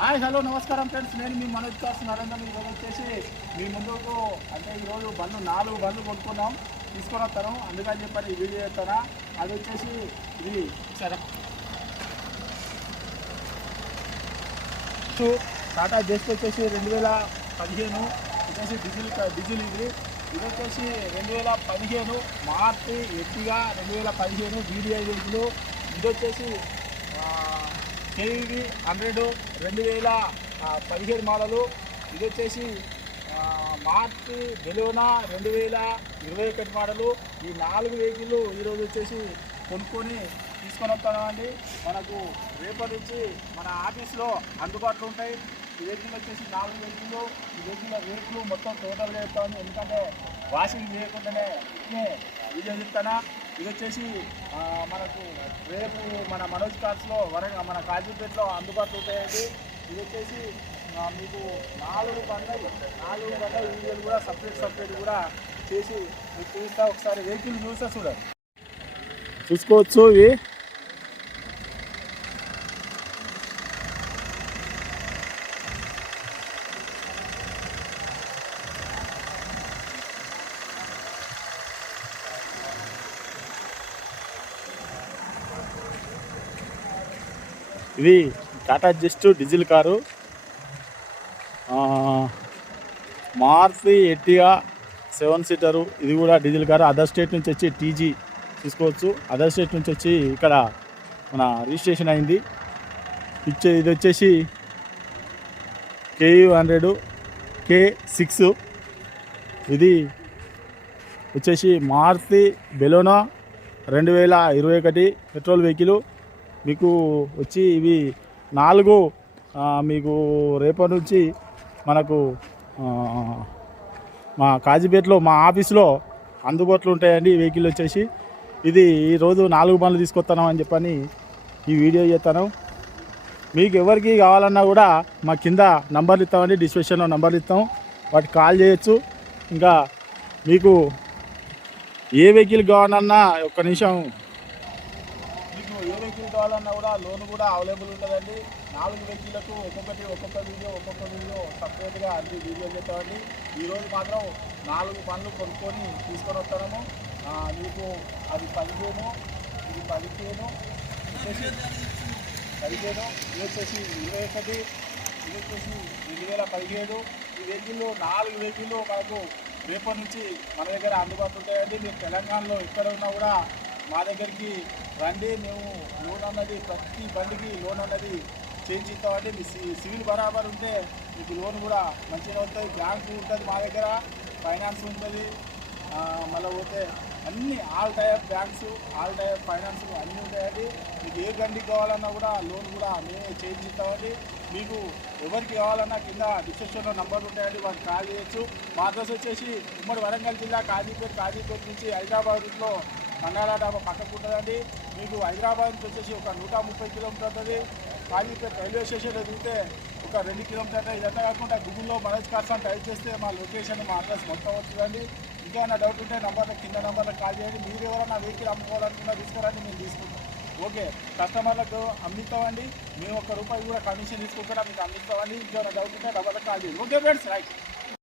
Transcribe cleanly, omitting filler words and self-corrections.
Hi hello నమస్కారం friends, నేను మీ Manoj cars Narendra. ఈరోజు వచ్చేసి మీ ముందుకు అంటే ఈరోజు నాలుగు బండ్లు కొనుక్కున్నాం, తీసుకొని వస్తాను. అందుకని చెప్పని ఈ వీడియో చేస్తాను. అది వచ్చేసి ఇది సరే టాటా జస్ట్ వచ్చేసి 2015 వచ్చేసి డీజిల్ ఇది వచ్చేసి 2015 మారుతి ఎర్టిగా 2015 వీడియో వెహికల్. ఇది వచ్చేసి కేవీ 100 2017 మోడలు. ఇది వచ్చేసి మారుతి బెలోనా 2021 మోడలు. ఈ 4 వెహికల్ ఈరోజు వచ్చేసి కొనుక్కొని తీసుకొని వస్తామండి. మనకు రేపటి నుంచి మన ఆఫీస్లో అందుబాటులో ఉంటాయి. ఈ వెహికల్ వచ్చేసి 4 వెహికల్. ఈ వెహికల్ రేట్లు మొత్తం టోటల్గా చెప్తాను, ఎందుకంటే వాషింగ్ చేయకుండానే ఇట్నే వీడియో చెప్తానా. ఇది వచ్చేసి మనకు రేపు మన మనోజ్ కార్స్లో మన కాజీపేటలో అందుబాటులో ఉంటాయండి. ఇది వచ్చేసి మీకు 4 బండ్ల వీడియోలు కూడా సపరేట్ కూడా చేసి మీకు చూస్తా. ఒకసారి వెహికల్ చూస్తే చూడండి, చూసుకోవచ్చు. ఇది Tata just diesel car, Maruti Ertiga 7 seater. ఇది కూడా డీజిల్ కారు. అదర్ స్టేట్ నుంచి వచ్చి టీజీ తీసుకోవచ్చు. అదర్ స్టేట్ నుంచి వచ్చి ఇక్కడ మన రిజిస్ట్రేషన్ అయింది. ఇది వచ్చేసి కేయూ 100 K6. ఇది వచ్చేసి మారుతి బెలోనా 2021 పెట్రోల్ వెహికల్. మీకు వచ్చి ఇవి 4 మీకు రేపటి నుంచి మనకు మా కాజీపేటలో మా ఆఫీస్లో అందుబాటులో ఉంటాయండి. ఈ వెహికల్ వచ్చేసి ఇది ఈరోజు 4 బండ్లు తీసుకొస్తాను అని చెప్పని ఈ వీడియో చేస్తాను. మీకు ఎవరికి కావాలన్నా కూడా మా కింద నంబర్లు ఇస్తామండి, డిస్క్రిప్షన్లో నంబర్లు ఇస్తాం, వాటికి కాల్ చేయొచ్చు. ఇంకా మీకు ఏ వెహికల్ కావాలన్నా ఒక్క నిమిషం, ఏ వెహికల్ కావాలన్నా కూడా లోన్ కూడా అవైలబుల్ ఉంటుందండి. 4 వెహికల్లకు ఒక్కొక్క వీడియో సపరేట్గా అన్ని వీడియో చేస్తామండి. ఈరోజు మాత్రం 4 బండ్లు కొనుక్కొని తీసుకొని వస్తాము. మీకు అది 15, ఇది 15 వచ్చేసి 15, ఇది వచ్చేసి 21, ఇది వచ్చేసి 2017. ఈ వెహికల్లో 4 వెహికల్లో మనకు రేపటి నుంచి మన దగ్గర అందుబాటులో ఉంటాయండి. మీరు తెలంగాణలో ఎక్కడ ఉన్నా కూడా మా దగ్గరికి రండి. మేము లోన్ అన్నది ప్రతి బండికి లోన్ అన్నది చేయించుతామండి. మీ సివిల్ బరాబర్ ఉంటే మీకు లోన్ కూడా మంచిగా అవుతుంది. బ్యాంకు ఉంటుంది మా దగ్గర, ఫైనాన్స్ ఉంటుంది. మళ్ళీ పోతే అన్ని all type banks, all type finance అన్నీ ఉంటాయండి. మీకు ఏ బండికి కావాలన్నా కూడా లోన్ కూడా మేమే చేయించుతామండి. మీకు ఎవరికి కావాలన్నా కింద డిస్క్రిప్షన్లో నంబర్లు ఉంటాయండి, వాటికి కాల్ చేయొచ్చు. మా అడ్రస్ వచ్చేసి ఉమ్మడి వరంగల్ జిల్లా కాజీపేట నుంచి హైదరాబాద్ రూట్లో మంగాళ డాబా పక్కకు ఉంటుందండి. మీకు హైదరాబాద్ నుంచి వచ్చేసి ఒక 130 కిలోమీటర్ ఉంటుంది. కాజీపేట రైల్వే స్టేషన్లో దిగితే ఒక 2 కిలోమీటర్లు. ఇదంతా కాకుండా గూగుల్లో మనోజ్ కార్స్ అని టైప్ చేస్తే మా లొకేషన్, మా అడ్రస్ మొత్తం వస్తుందండి. ఇంకేమైనా డౌట్ ఉంటే కింద నంబర్లకు కాల్ చేయండి. మీరు ఎవరైనా వెహికల్ అమ్ముకోవాలనుకున్నా తీసుకురండి, మేము తీసుకుంటాం. ఓకే, కస్టమర్లకు అమ్మిస్తామండి. మేము ₹1 కూడా కమిషన్ తీసుకోకుండా మీకు అమ్మిస్తామండి. ఇంకేమైనా డౌట్ ఉంటే నంబర్లకు కాల్ చేయండి. Okay friends, right.